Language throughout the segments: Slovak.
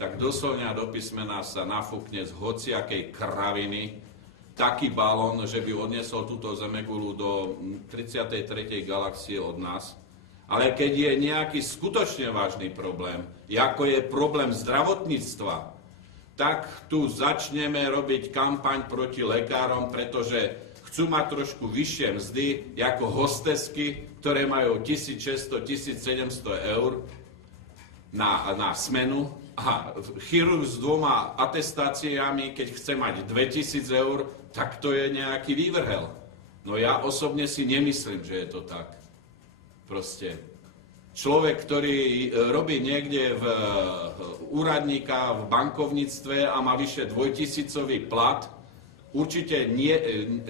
tak doslovne a do písmena sa nafúkne z hociakej kraviny taký balón, že by odniesol túto zemegulu do 33. galaxie od nás. Ale keď je nejaký skutočne vážny problém, ako je problém zdravotníctva, tak tu začneme robiť kampaň proti lekárom, pretože chcú mať trošku vyššie mzdy ako hostesky, ktoré majú 1600-1700 eur na smenu. A chirurg s 2 atestáciami, keď chce mať 2000 eur, tak to je nejaký vývrhel. No ja osobne si nemyslím, že je to tak. Proste človek, ktorý robí niekde v úradníka v bankovníctve a má vyše 2000 plat, určite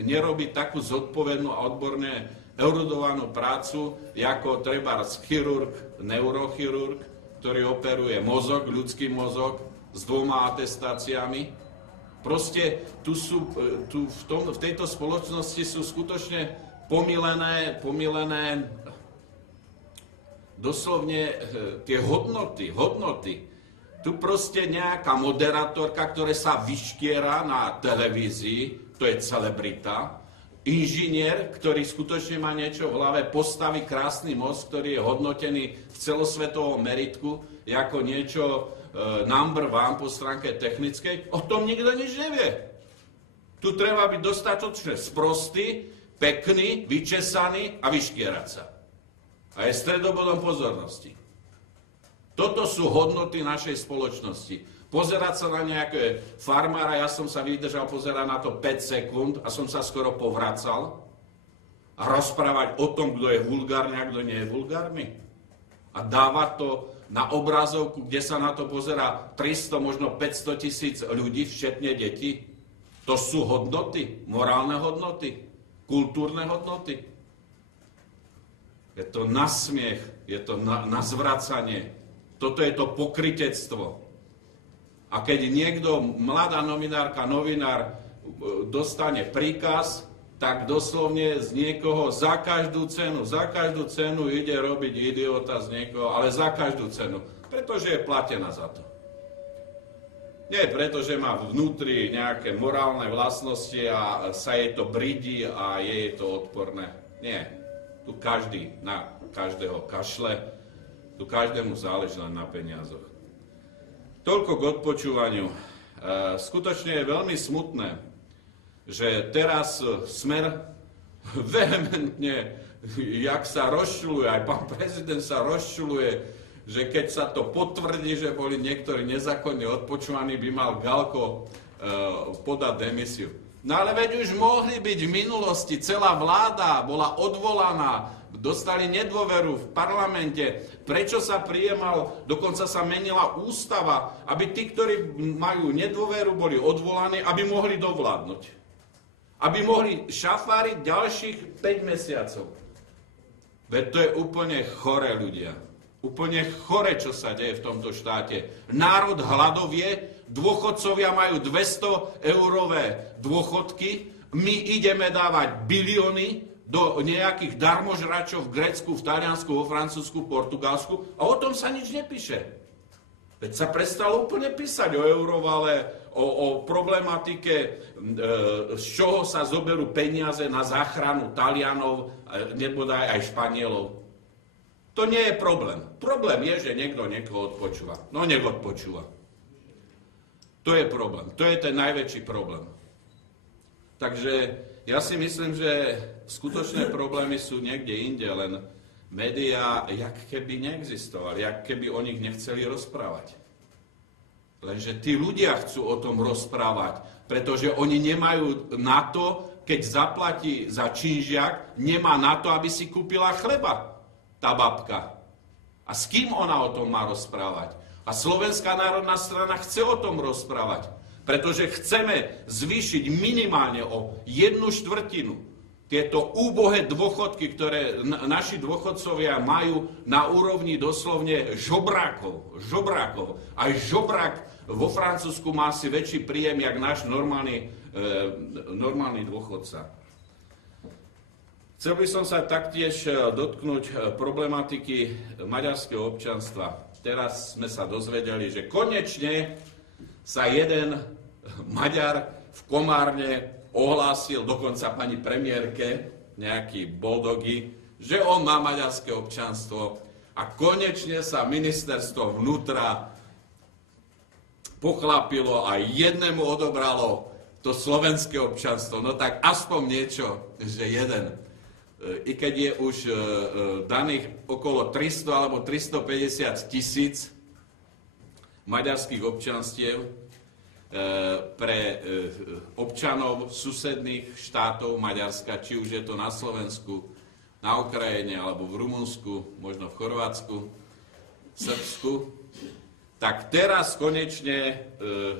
nerobí takú zodpovednú a odborne erudovanú prácu, ako trebárs chirurg, neurochirurg, ktorý operuje mozog, ľudský mozog, s 2 atestáciami. Proste v tejto spoločnosti sú skutočne pomílené doslovne tie hodnoty. Tu proste nejaká moderátorka, ktorá sa vyškiera na televízii, to je celebrita, inžinier, ktorý skutočne má niečo v hlave, postaví krásny most, ktorý je hodnotený v celosvetovom meritku ako niečo number one po stránke technickej, o tom nikto nič nevie. Tu treba byť dostatočne sprostý, pekný, vyčesaný a vyškierať sa. A je stredobodom pozornosti. Toto sú hodnoty našej spoločnosti. Pozerať sa na nejaké farmára, ja som sa vydržal pozerať na to 5 sekúnd a som sa skoro povracal a rozprávať o tom, kto je vulgárny a kto nie je vulgárny. A dávať to na obrazovku, kde sa na to pozerá 300, možno 500 tisíc ľudí, včetne detí. To sú hodnoty, morálne hodnoty, kultúrne hodnoty. Je to na smiech, je to na zvracanie. Toto je to pokrytectvo. A keď niekto, mladá novinárka, novinár, dostane príkaz, tak doslovne z niekoho za každú cenu ide robiť idiota z niekoho, ale za každú cenu, pretože je platená za to. Nie preto, že má vnútri nejaké morálne vlastnosti a sa jej to bridí a je jej to odporné. Nie. Tu každý na každého kašle, tu každému záleží len na peniazoch. Toľko k odpočúvaniu. Skutočne je veľmi smutné, že teraz Smer vehementne, jak sa rozčuluje, aj pán prezident sa rozčuluje, že keď sa to potvrdí, že boli niektorí nezákonne odpočúvaní, by mal Galko podať demisiu. No ale veď už mohli byť v minulosti, celá vláda bola odvolaná, dostali nedôveru v parlamente. Prečo sa prijímal, dokonca sa menila ústava, aby tí, ktorí majú nedôveru, boli odvolaní, aby mohli dovládnuť. Aby mohli šafáriť ďalších 5 mesiacov. Veď to je úplne chore, ľudia. Úplne chore, čo sa deje v tomto štáte. Národ hladovie, dôchodcovia majú 200-eurové dôchodky, my ideme dávať bilióny do nejakých darmožračov v Grécku, v Taliansku, vo Francúzsku, Portugalsku a o tom sa nič nepíše. Veď sa prestalo úplne písať o eurovale, o problematike, z čoho sa zoberú peniaze na záchranu Talianov, nebo aj Španielov. To nie je problém. Problém je, že niekto niekoho odpočúva. No nech odpočúva. To je problém. To je ten najväčší problém. Takže ja si myslím, že skutočné problémy sú niekde inde, len médiá jak keby neexistovali, jak keby o nich nechceli rozprávať. Lenže tí ľudia chcú o tom rozprávať, pretože oni nemajú na to, keď zaplatí za činžiak, nemá na to, aby si kúpila chleba, tá babka. A s kým ona o tom má rozprávať? A Slovenská národná strana chce o tom rozprávať, pretože chceme zvýšiť minimálne o 1/4 tieto úbohé dôchodky, ktoré naši dôchodcovia majú na úrovni doslovne žobrákov. Aj žobrák vo Francúzsku má si väčší príjem, jak náš normálny dôchodca. Chcel by som sa taktiež dotknúť problematiky maďarského občianstva. teraz sme sa dozvedeli, že konečne sa jeden Maďar v Komárne ohlásil, dokonca pani premiérke, nejaký Boldogi, že on má maďarské občianstvo a konečne sa ministerstvo vnútra pochlapilo a jednému odobralo to slovenské občianstvo. No tak aspoň niečo, že jeden. I keď je už daných okolo 300 alebo 350 tisíc maďarských občianstiev pre občanov susedných štátov Maďarska, či už je to na Slovensku, na Ukrajine, alebo v Rumunsku, možno v Chorvátsku, Srbsku, tak teraz konečne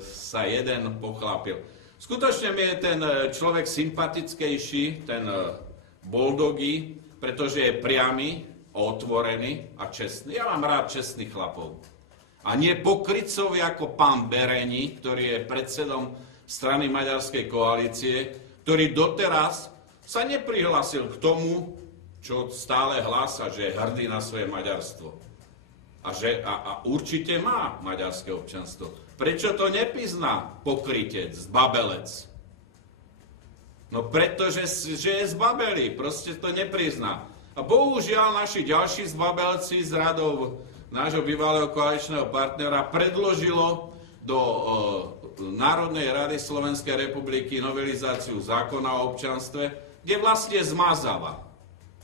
sa jeden pochlapil. Skutočne mi je ten človek sympatickejší, ten Boldogi, pretože je priamy, otvorený a čestný. Ja mám rád čestných chlapov. A nie pokrytcovi ako pán Bereni, ktorý je predsedom strany Maďarskej koalície, ktorý doteraz sa neprihlásil k tomu, čo stále hlása, že je hrdý na svoje maďarstvo. A určite má maďarské občianstvo. Prečo to neprizná pokrytec, zbabelec? No pretože že je zbabelý, proste to neprizná. A bohužiaľ naši ďalší zbabelci z radov nášho bývalého koaličného partnera predložilo do Národnej rady Slovenskej republiky novelizáciu zákona o občianstve, kde vlastne zmazáva,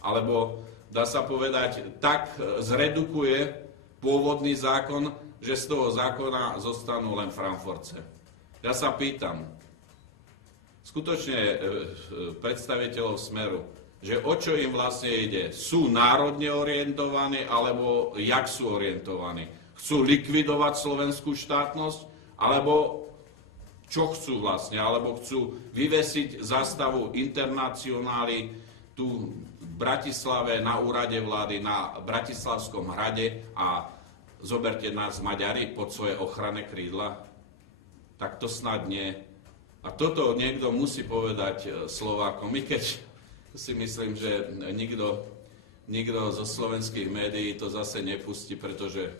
alebo dá sa povedať, tak zredukuje pôvodný zákon, že z toho zákona zostanú len Frankfurtce. Ja sa pýtam, skutočne predstaviteľov Smeru, že o čo im vlastne ide? Sú národne orientovaní, alebo jak sú orientovaní? Chcú likvidovať slovenskú štátnosť, alebo čo chcú vlastne? Alebo chcú vyvesiť zástavu Internacionály tu v Bratislave na úrade vlády, na Bratislavskom hrade a zoberte nás Maďari pod svoje ochranné krídla? Tak to snad nie. A toto niekto musí povedať Slovákom, i keď si myslím, že nikto zo slovenských médií to zase nepustí, pretože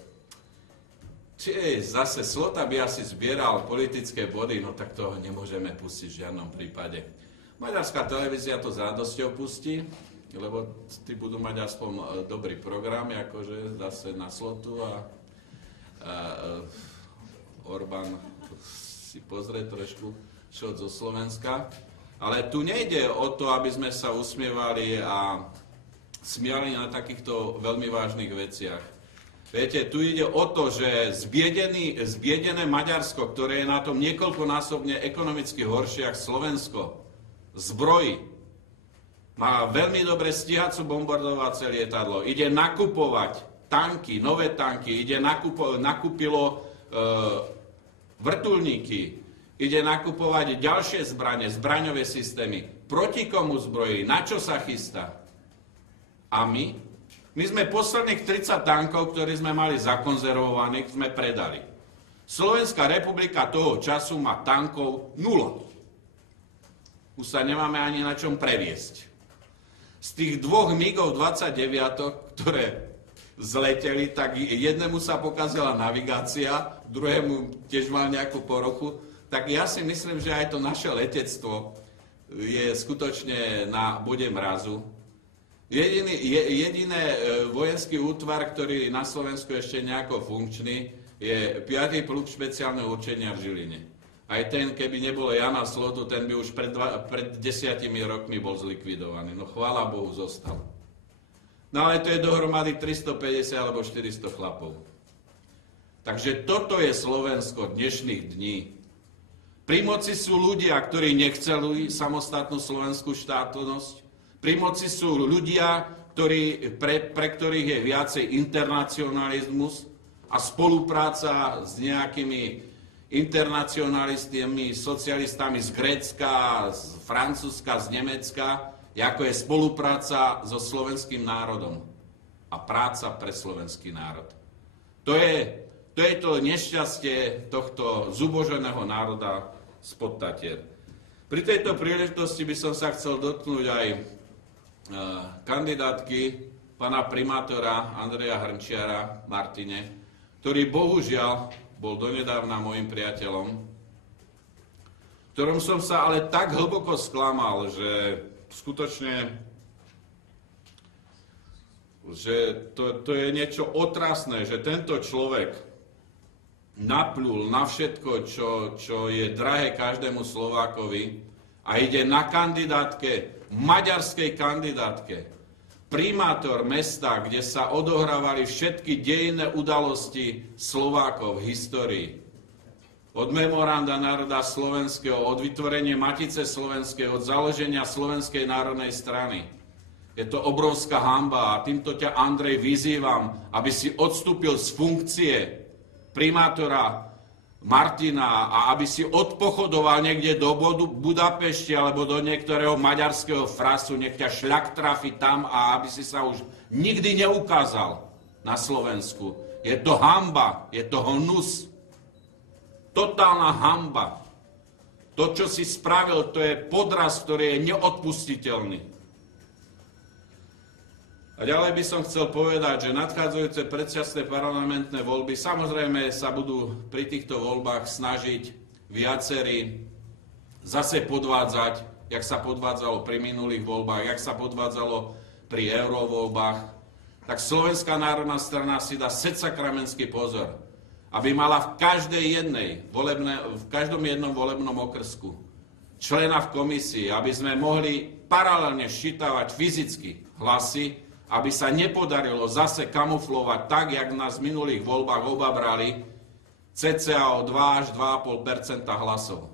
zase Slota by asi zbieral politické body, no tak toho nemôžeme pustiť v žiadnom prípade. Maďarská televízia to s radosťou pustí, lebo tí budú mať aspoň dobrý program, akože zase na Slotu a Orbán si pozrie trošku šot zo Slovenska. Ale tu nejde o to, aby sme sa usmievali a smiali na takýchto veľmi vážnych veciach. Viete, tu ide o to, že zbiedené Maďarsko, ktoré je na tom niekoľkonásobne ekonomicky horšie ako Slovensko, zbrojí, má veľmi dobre stíhaco bombardovacie lietadlo, ide nakupovať tanky, nové tanky, nakúpilo vrtuľníky, ide nakupovať ďalšie zbrane, zbraňové systémy. Proti komu zbrojí? Na čo sa chystá? A my? My sme posledných 30 tankov, ktoré sme mali zakonzervovaných, sme predali. Slovenská republika toho času má tankov 0. Už sa nemáme ani na čom previesť. Z tých dvoch MIGov 29, ktoré zleteli, tak jednému sa pokazila navigácia, druhému tiež mal nejakú poruchu. Tak ja si myslím, že aj to naše letectvo je skutočne na bode mrazu. Jediný vojenský útvar, ktorý na Slovensku ešte nejako funkčný, je 5. pluk špeciálneho určenia v Žiline. Aj ten, keby nebolo Jana Slotu, ten by už pred 10 rokmi bol zlikvidovaný. No chvála Bohu, zostal. No ale to je dohromady 350 alebo 400 chlapov. Takže toto je Slovensko dnešných dní. Pri moci sú ľudia, ktorí nechceli samostatnú slovenskú štátnosť. Pri moci sú ľudia, pre ktorých je viacej internacionalizmus a spolupráca s nejakými internacionalistami, socialistami z Grécka, z Francúzska, z Nemecka, ako je spolupráca so slovenským národom a práca pre slovenský národ. To je to nešťastie tohto zuboženého národa spod Tatier. Pri tejto príležitosti by som sa chcel dotknúť aj kandidátky pána primátora Andreja Hrnčiara Martine, ktorý bohužiaľ bol donedávna môjim priateľom, ktorom som sa ale tak hlboko sklamal, že skutočne, že to je niečo otrasné, že tento človek naplul na všetko, čo je drahé každému Slovákovi a ide na kandidátke, maďarskej kandidátke, primátor mesta, kde sa odohrávali všetky dejinné udalosti Slovákov v histórii. Od memoranda národa slovenského, od vytvorenia Matice slovenskej, od založenia Slovenskej národnej strany. Je to obrovská hanba a týmto ťa, Andrej, vyzývam, aby si odstúpil z funkcie primátora Martina a aby si odpochodoval niekde do Budapešti alebo do niektorého maďarského frasu, nech ťa šľak trafi tam a aby si sa už nikdy neukázal na Slovensku. Je to hanba, je to hnus. Totálna hanba. To, čo si spravil, to je podraz, ktorý je neodpustiteľný. A ďalej by som chcel povedať, že nadchádzajúce predčasné parlamentné voľby samozrejme sa budú pri týchto voľbách snažiť viacerí zase podvádzať, jak sa podvádzalo pri minulých voľbách, jak sa podvádzalo pri eurovoľbách. Tak Slovenská národná strana si dá setsakramenský pozor, aby mala v každom jednom volebnom okrsku člena v komisii, aby sme mohli paralelne ščítavať fyzicky hlasy, aby sa nepodarilo zase kamuflovať tak, jak nás v minulých voľbách obabrali cca o 2 až 2,5% hlasov.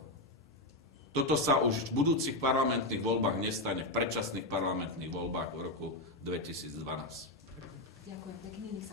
Toto sa už v budúcich parlamentných voľbách nestane, v predčasných parlamentných voľbách v roku 2012. Ďakujem pekne, nech sa